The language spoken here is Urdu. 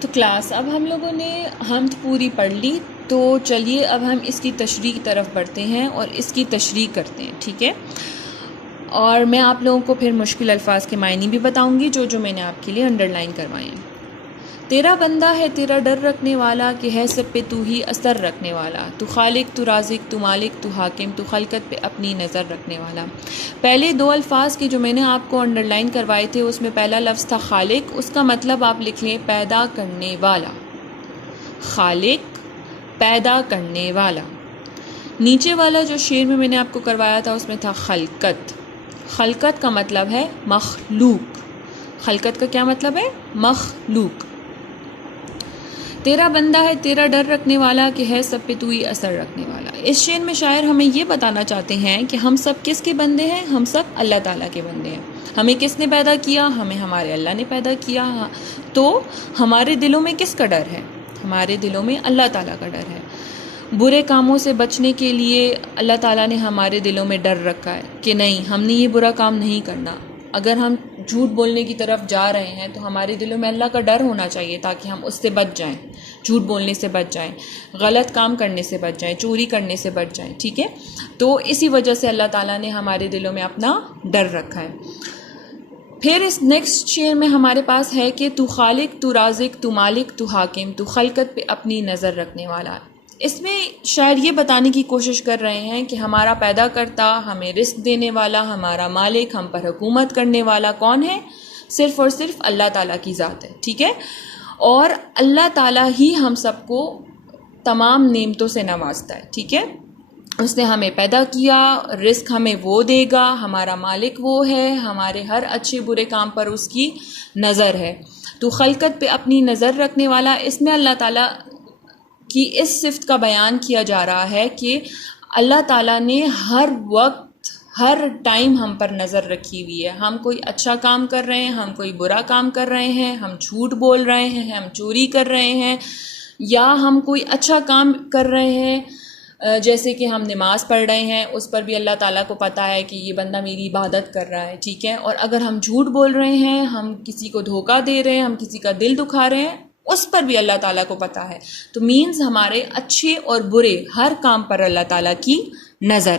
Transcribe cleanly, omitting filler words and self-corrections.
تو کلاس اب ہم لوگوں نے حمد پوری پڑھ لی، تو چلیے اب ہم اس کی تشریح کی طرف بڑھتے ہیں اور اس کی تشریح کرتے ہیں، ٹھیک ہے؟ اور میں آپ لوگوں کو پھر مشکل الفاظ کے معنی بھی بتاؤں گی جو میں نے آپ کے لیے انڈر لائن کروائے ہیں۔ تیرا بندہ ہے تیرا ڈر رکھنے والا، کہ ہے سب پہ تو ہی اثر رکھنے والا، تو خالق تو رازق تو مالک تو حاکم، تو خلقت پہ اپنی نظر رکھنے والا۔ پہلے دو الفاظ کی جو میں نے آپ کو انڈر لائن کروائے تھے، اس میں پہلا لفظ تھا خالق، اس کا مطلب آپ لکھ لیں پیدا کرنے والا، خالق پیدا کرنے والا۔ نیچے والا جو شعر میں نے آپ کو کروایا تھا اس میں تھا خلقت، خلقت کا مطلب ہے مخلوق، خلقت کا کیا مطلب ہے؟ مخلوق۔ تیرا بندہ ہے تیرا ڈر رکھنے والا، کہ ہے سب پہ تو ہی اثر رکھنے والا۔ اس شعر میں شاعر ہمیں یہ بتانا چاہتے ہیں کہ ہم سب کس کے بندے ہیں؟ ہم سب اللہ تعالیٰ کے بندے ہیں۔ ہمیں کس نے پیدا کیا؟ ہمیں ہمارے اللہ نے پیدا کیا۔ تو ہمارے دلوں میں کس کا ڈر ہے؟ ہمارے دلوں میں اللہ تعالیٰ کا ڈر ہے۔ برے کاموں سے بچنے کے لیے اللہ تعالیٰ نے ہمارے دلوں میں ڈر رکھا ہے کہ نہیں، ہم نے یہ برا کام نہیں کرنا۔ اگر ہم جھوٹ بولنے کی طرف جا رہے ہیں تو ہمارے دلوں میں اللہ کا ڈر ہونا چاہیے تاکہ ہم اس سے بچ جائیں، جھوٹ بولنے سے بچ جائیں، غلط کام کرنے سے بچ جائیں، چوری کرنے سے بچ جائیں، ٹھیک ہے؟ تو اسی وجہ سے اللہ تعالیٰ نے ہمارے دلوں میں اپنا ڈر رکھا ہے۔ پھر اس نیکسٹ شعر میں ہمارے پاس ہے کہ تو خالق تو رازق تو مالک تو حاکم، تو خلقت پہ اپنی نظر رکھنے والا۔ اس میں شاعر یہ بتانے کی کوشش کر رہے ہیں کہ ہمارا پیدا کرتا، ہمیں رزق دینے والا، ہمارا مالک، ہم پر حکومت کرنے والا کون ہے؟ صرف اور صرف اللہ تعالیٰ کی ذات ہے، ٹھیک ہے؟ اور اللہ تعالیٰ ہی ہم سب کو تمام نعمتوں سے نوازتا ہے، ٹھیک ہے؟ اس نے ہمیں پیدا کیا، رزق ہمیں وہ دے گا، ہمارا مالک وہ ہے، ہمارے ہر اچھے برے کام پر اس کی نظر ہے۔ تو خلقت پہ اپنی نظر رکھنے والا، اس میں اللہ تعالیٰ کی اس صفت کا بیان کیا جا رہا ہے کہ اللہ تعالیٰ نے ہر وقت ہر ٹائم ہم پر نظر رکھی ہوئی ہے۔ ہم کوئی اچھا کام کر رہے ہیں، ہم کوئی برا کام کر رہے ہیں، ہم جھوٹ بول رہے ہیں، ہم چوری کر رہے ہیں، یا ہم کوئی اچھا کام کر رہے ہیں جیسے کہ ہم نماز پڑھ رہے ہیں، اس پر بھی اللہ تعالیٰ کو پتہ ہے کہ یہ بندہ میری عبادت کر رہا ہے، ٹھیک ہے؟ اور اگر ہم جھوٹ بول رہے ہیں، ہم کسی کو دھوکہ دے رہے ہیں، ہم کسی کا دل دکھا رہے ہیں، اس پر بھی اللہ تعالیٰ کو پتہ ہے۔ تو مینز ہمارے اچھے اور برے ہر کام پر اللہ تعالیٰ کی نظر